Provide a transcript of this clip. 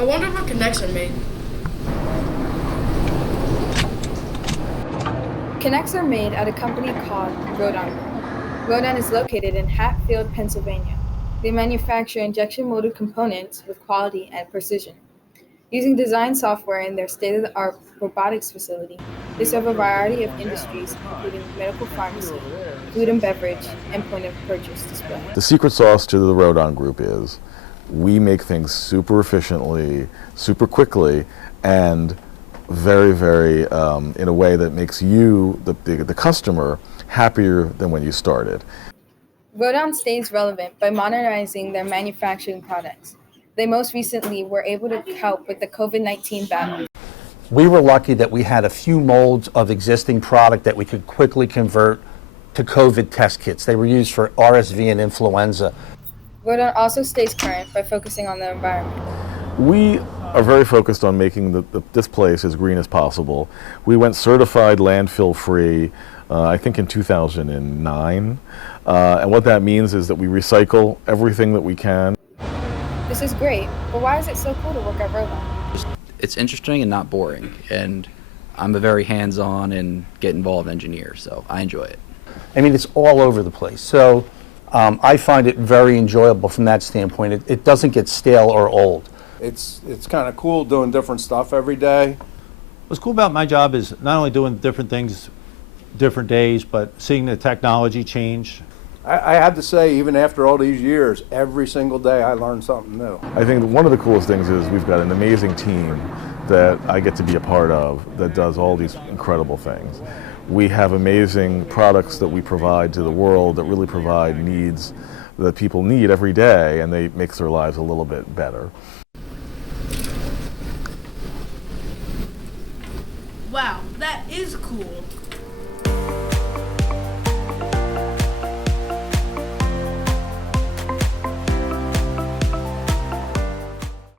I wonder what connects are made. Connects are made at a company called Rodon. Rodon is located in Hatfield, Pennsylvania. They manufacture injection molded components with quality and precision. Using design software in their state-of-the-art robotics facility, they serve a variety of industries, including medical pharmacy, food and beverage, and point-of-purchase display. The secret sauce to the Rodon Group is we make things super efficiently, super quickly, and very, very in a way that makes you, the customer, happier than when you started. Rodon stays relevant by modernizing their manufacturing products. They most recently were able to help with the COVID-19 battle. We were lucky that we had a few molds of existing product that we could quickly convert to COVID test kits. They were used for RSV and influenza. Rodon also stays current by focusing on the environment. We are very focused on making this place as green as possible. We went certified landfill free, I think in 2009. And what that means is that we recycle everything that we can. This is great, but why is it so cool to work at Rodon? It's interesting and not boring, and I'm a very hands-on and get involved engineer, so I enjoy it. I mean, it's all over the place. So I find it very enjoyable from that standpoint. It doesn't get stale or old. It's kind of cool doing different stuff every day. What's cool about my job is not only doing different things, different days, but seeing the technology change. I have to say, even after all these years, every single day I learn something new. I think one of the coolest things is we've got an amazing team that I get to be a part of that does all these incredible things. We have amazing products that we provide to the world that really provide needs that people need every day, and they makes their lives a little bit better. Wow, that is cool.